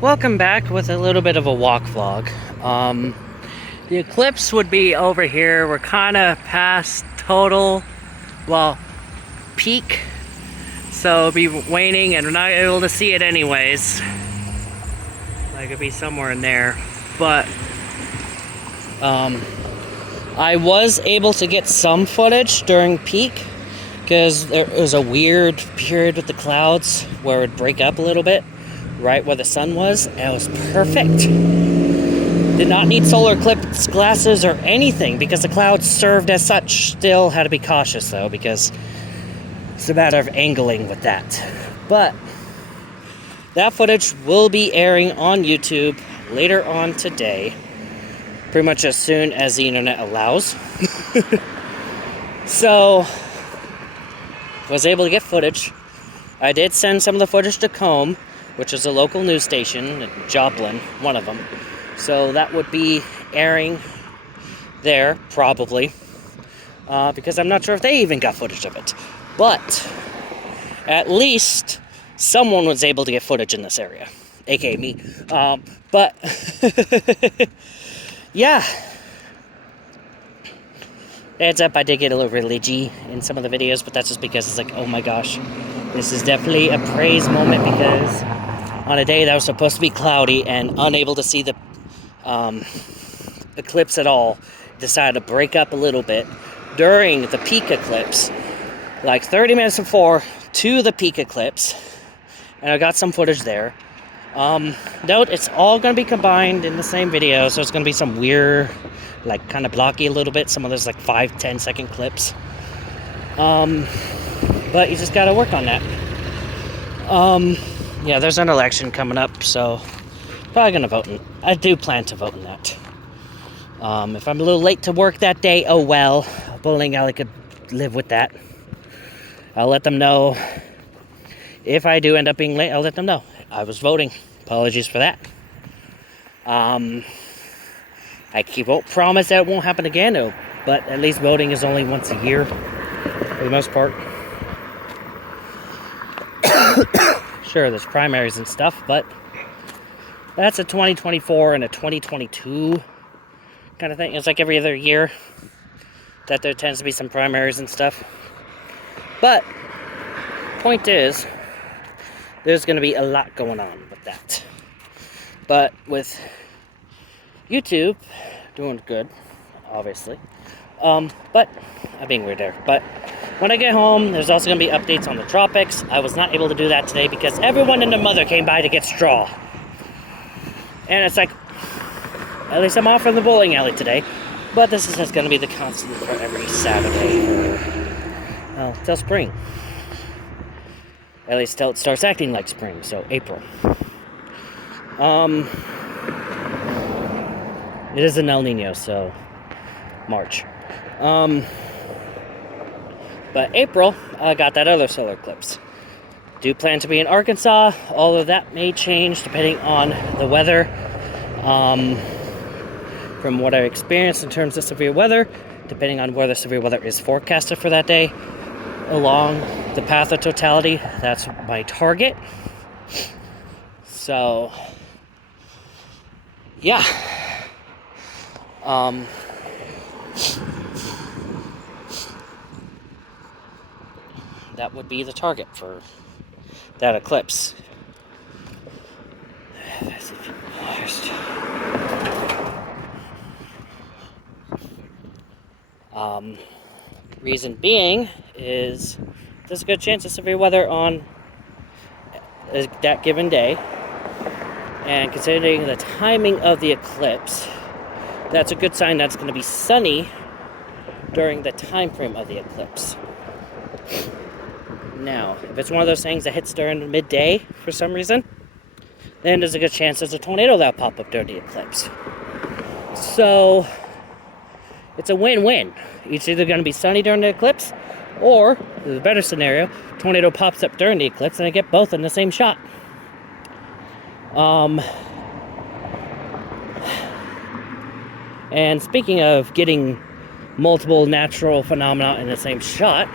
Welcome back with a little bit of a walk vlog. The eclipse would be over here. We're kind of past total, well, peak. So it'll be waning and we're not able to see it anyways. Like it'd be somewhere in there. But I was able to get some footage during peak because there was a weird period with the clouds where it would break up a little bit right where the sun was, and it was perfect. Did not need solar eclipse glasses or anything because the clouds served as such. Still had to be cautious though because it's a matter of angling with that. But that footage will be airing on YouTube later on today, pretty much as soon as the internet allows. So was able to get footage. I did send some of the footage to Chime, which is a local news station in Joplin, one of them. So that would be airing there, probably. Because I'm not sure if they even got footage of it. But at least someone was able to get footage in this area. AKA me. But yeah. Heads up, I did get a little religy in some of the videos, but that's just because it's like, oh my gosh. This is definitely a praise moment because on a day that was supposed to be cloudy and unable to see the eclipse at all, decided to break up a little bit during the peak eclipse, like 30 minutes before to the peak eclipse, and I got some footage there. Note, it's all going to be combined in the same video, so it's going to be some weird, like kind of blocky a little bit. Some of those like 5-10 second clips. But you just got to work on that. Yeah, there's an election coming up, so probably going to vote in. I do plan to vote in that. If I'm a little late to work that day, oh well. A bowling alley could live with that. I'll let them know. If I do end up being late, I'll let them know. I was voting. Apologies for that. I won't promise that it won't happen again, but at least voting is only once a year, for the most part. Sure, there's primaries and stuff, but that's a 2024 and a 2022 kind of thing. It's like every other year that there tends to be some primaries and stuff. But point is, there's going to be a lot going on with that. But with YouTube doing good, obviously. But I'm being weird there. But when I get home, there's also going to be updates on the tropics. I was not able to do that today because everyone and their mother came by to get straw. And it's like, at least I'm off from the bowling alley today. But this is just going to be the constant for every Saturday till spring. At least till it starts acting like spring, so April. It is an El Nino, so March. But April, I got that other solar eclipse. Do plan to be in Arkansas, although that may change depending on the weather. From what I experienced in terms of severe weather, depending on where the severe weather is forecasted for that day, along the path of totality, that's my target. So, yeah. That would be the target for that eclipse. Reason being is there's a good chance of severe weather on that given day, and considering the timing of the eclipse, that's a good sign that's going to be sunny during the time frame of the eclipse. Now, if it's one of those things that hits during midday for some reason, then there's a good chance there's a tornado that'll pop up during the eclipse. So it's a win-win. It's either going to be sunny during the eclipse, or, the better scenario, tornado pops up during the eclipse and I get both in the same shot. And speaking of getting multiple natural phenomena in the same shot,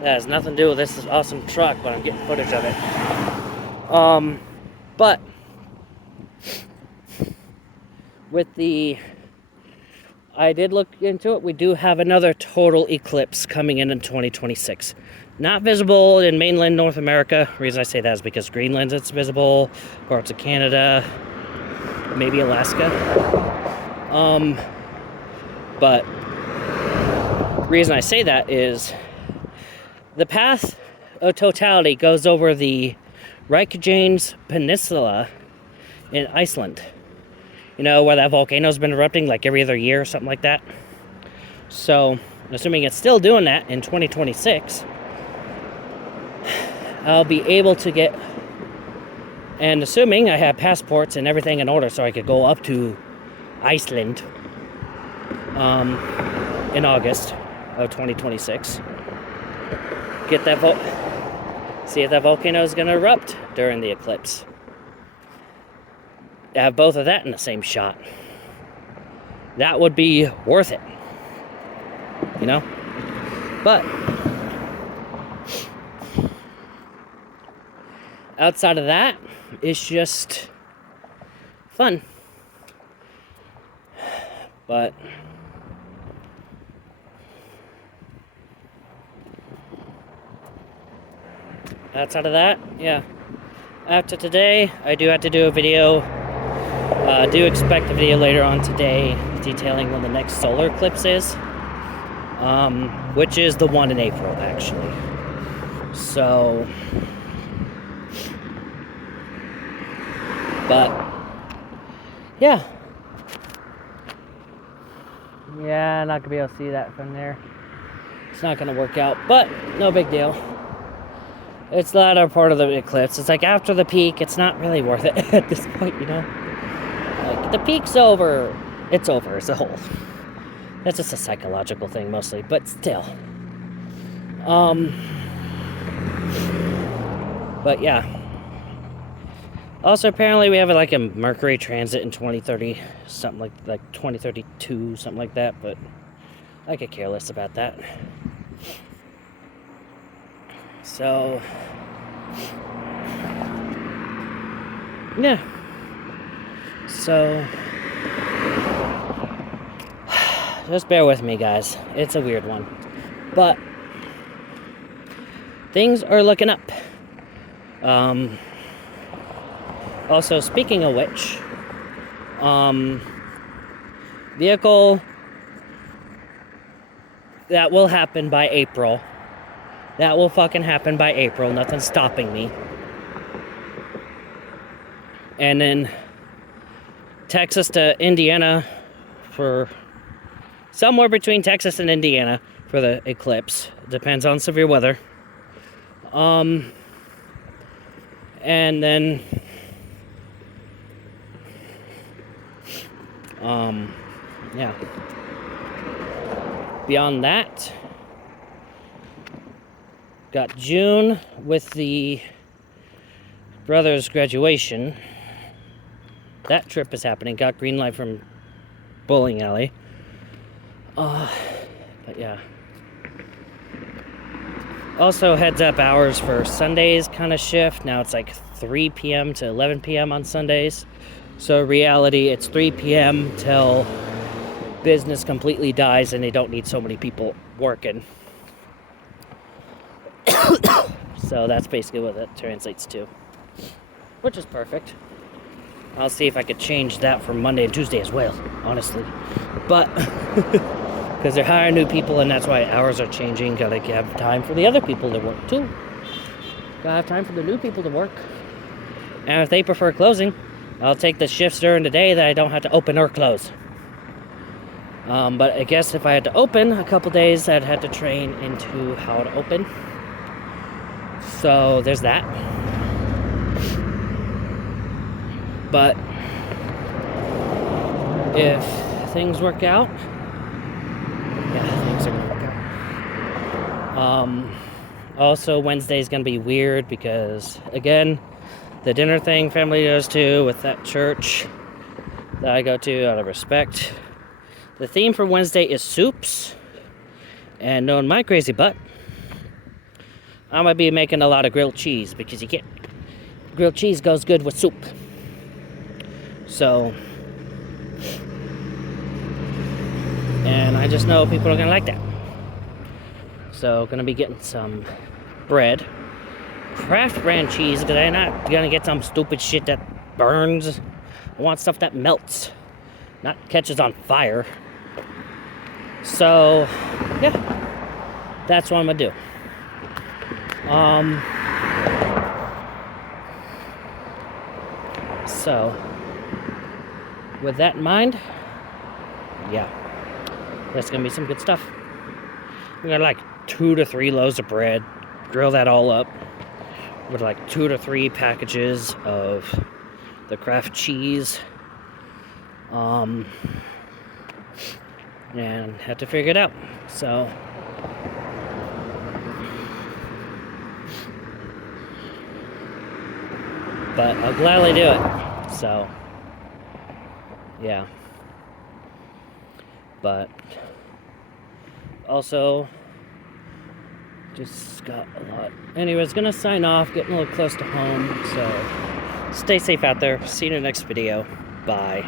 that has nothing to do with this awesome truck, but I'm getting footage of it. But I did look into it. We do have another total eclipse coming in 2026. Not visible in mainland North America. The reason I say that is because Greenland it's visible, parts of Canada, maybe Alaska. But the reason I say that is the path of totality goes over the Reykjanes Peninsula in Iceland. You know, where that volcano's been erupting like every other year or something like that. So, assuming it's still doing that in 2026, I'll be able to get, and assuming I have passports and everything in order so I could go up to Iceland in August of 2026. Get that see if that volcano is going to erupt during the eclipse. Have both of that in the same shot. That would be worth it. You know? But outside of that, it's just fun. But outside of that, yeah. After today, I do have to do a video. Do expect a video later on today detailing when the next solar eclipse is, which is the one in April, actually. So, but yeah, not gonna be able to see that from there. It's not gonna work out, but no big deal. It's not a part of the eclipse. It's like after the peak, it's not really worth it at this point, you know? Like, the peak's over. It's over as a whole. That's just a psychological thing mostly, but still. But yeah. Also, apparently we have like a Mercury transit in 2030, something like 2032, something like that, but I could care less about that. So, yeah. So, just bear with me, guys. It's a weird one. But, things are looking up. Also, speaking of which, vehicle that will happen by April. That will fucking happen by April. Nothing's stopping me. And then Texas to Indiana for somewhere between Texas and Indiana for the eclipse. Depends on severe weather. And then yeah. Beyond that, got June with the brother's graduation. That trip is happening. Got green light from bowling alley. But yeah. Also, heads up hours for Sundays kind of shift. Now it's like 3 p.m. to 11 p.m. on Sundays. So reality, it's 3 p.m. till business completely dies and they don't need so many people working. So that's basically what that translates to. Which is perfect. I'll see if I could change that for Monday and Tuesday as well, honestly. But, because they're hiring new people and that's why hours are changing. Gotta have time for the other people to work too. Gotta have time for the new people to work. And if they prefer closing, I'll take the shifts during the day that I don't have to open or close. But I guess if I had to open a couple days, I'd have to train into how to open. So there's that. But if things work out, yeah, things are gonna work out. Also, Wednesday's gonna be weird because, again, the dinner thing family goes to with that church that I go to out of respect. The theme for Wednesday is soups, and knowing my crazy butt, I'm gonna be making a lot of grilled cheese because you grilled cheese goes good with soup. So, and I just know people are gonna like that. So, gonna be getting some bread, Kraft brand cheese, because I'm not gonna get some stupid shit that burns. I want stuff that melts, not catches on fire. So, yeah, that's what I'm gonna do. So, with that in mind, yeah, that's gonna be some good stuff. We got like 2 to 3 loaves of bread, grill that all up with like 2 to 3 packages of the Kraft cheese, and have to figure it out. So, but I'll gladly do it. So, yeah. But also, just got a lot. Anyways, gonna sign off, getting a little close to home. So, stay safe out there. See you in the next video. Bye.